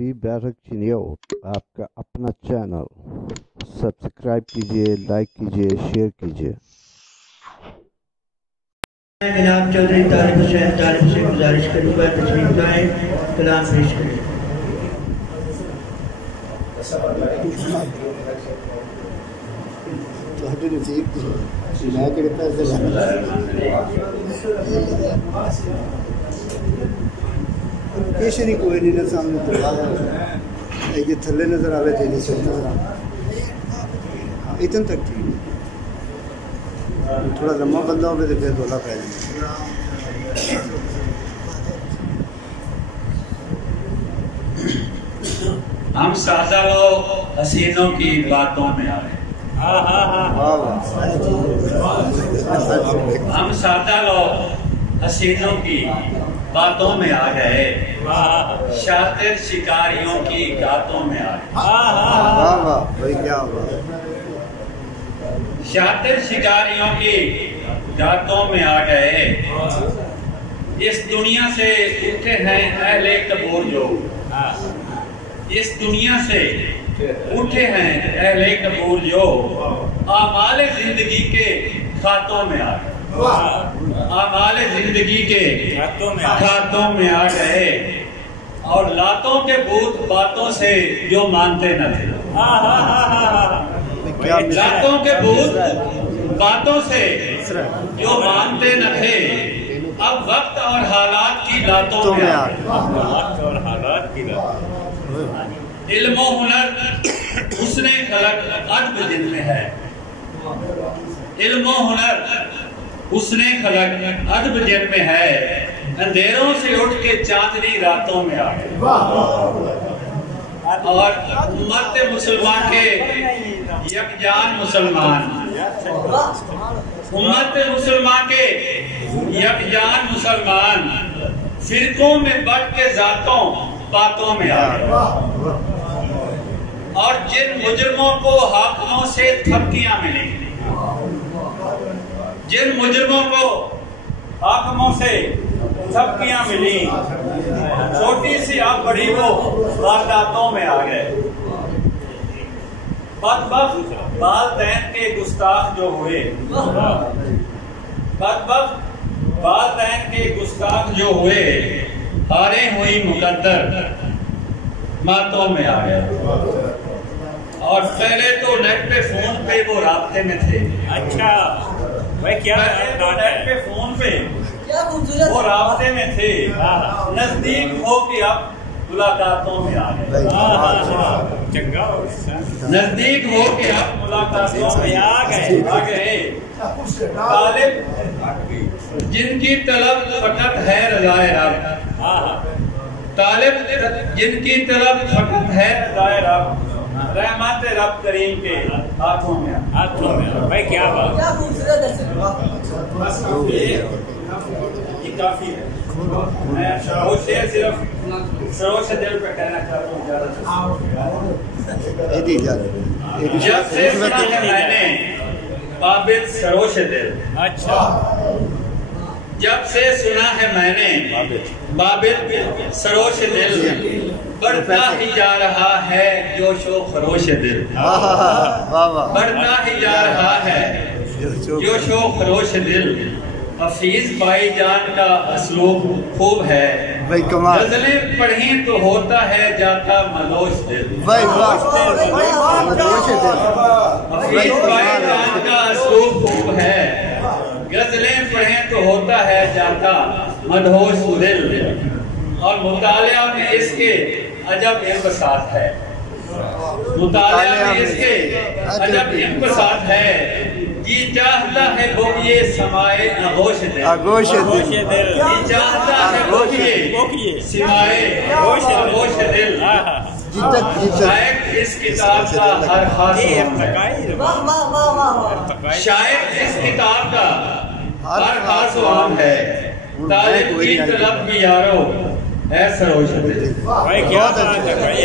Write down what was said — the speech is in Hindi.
बी बैरक चिनियोट आपका अपना चैनल। सब्सक्राइब कीजिए, लाइक कीजिए, शेयर कीजिए। जनाब चौधरी तारिक हुसैन तारिक से गुजारिश करूँगा तशरीफ लाएं, कलाम पेश करें। पेशरी कोई नहीं सामने तो ये थल्ले नजर आवे थे नीचे नजर आ इतन तक ठीक थोड़ा लम्बा बंदा हो तो फिर धोला पै हम सादा लोग हसीनों की बातों में आ गए। हम सादा लोग हसीनों की बातों में आ गए, शातिर शिकारियों की गातों में आ गए। शातिर शिकारियों की गातों में आ गए। इस दुनिया से उठे हैं अहले कबूर जो, इस दुनिया से उठे हैं अहले कबूर जो, आमाल जिंदगी के खातों में आ गए। आमाल जिंदगी के खातों में आ गए और लातों के भूत बातों से जो मानते न थे। लातों के भूत बातों से जो मानते न थे, अब वक्त और हालात की लातों में आ गए। इल्म और हुनर उसने खलक अदब जिनमें है। इल्म और हुनर उसने खलक अदब जिनमें है। अंधेरों से उठ के चांदनी रातों में आ गए। और उम्मत मुसलमान के यकजान मुसलमान, उम्मत मुसलमान के यकजान मुसलमान फिरकों में बढ़ के जातों बातों में आ गए। और जिन मुजरमों को हाकिमों से थपकियां मिली, जिन मुजरमों को हाकिमों से थपकियां मिली, छोटी सी अब बड़ी वो वारदातों में आ गए। बदबख्त वालिदैन के गुस्ताख जो हुए, बदबख्त वालिदैन के गुस्ताख जो हुए, हारे हुई मुकद्दर मातों में आ गए। और पहले तो नेट पे फोन पे वो राब्ते में थे। अच्छा भाई, क्या तो नेट पे फोन पे वो राब्ते में थे, नजदीक हो कि अब मुलाकातों में आ गए। नजदीक हो कि अब मुलाकातों में आ गए। तालिब जिनकी तलब फकत है रज़ाए रब, तालिब जिनकी तलब फकत है रज़ाए रब, रहमत रब करीम के हाथों में भाई। क्या बात, क्या खूबसूरत है। ये काफी है। मैं सिर्फ सरोज से दिल पे कहना चाहता हूँ। जब से सुना है मैंने बाबिल सरोज से दिल, अच्छा, जब से सुना है मैंने बाबिल सरोज से दिल, बढ़ता ही जा रहा है जोशो खरोश दिल, बढ़ता ही जा रहा है जोशो खरोश दिल। हफीज भाईजान का असलूब खूब है, गजलें पढ़ी तो होता है जाता मलोश दिल। हफीज भाईजान का असलूब खूब है, गजलें पढ़े तो होता है जाता मदहोश दिल। और मुतालिया में इसके अजब इंबसात है, मुतालिया में इसके अजब इंबसात है। जी चाहता है वो ये समाए आगोश दिल, जी चाहता है वो ये समाए आगोश दिल। शायद इस किताब का हर खास, शायद इस किताब का हर खास आम है। तालिब की तलब भी यारो है सरोज दिल। भाई क्या बात है भाई,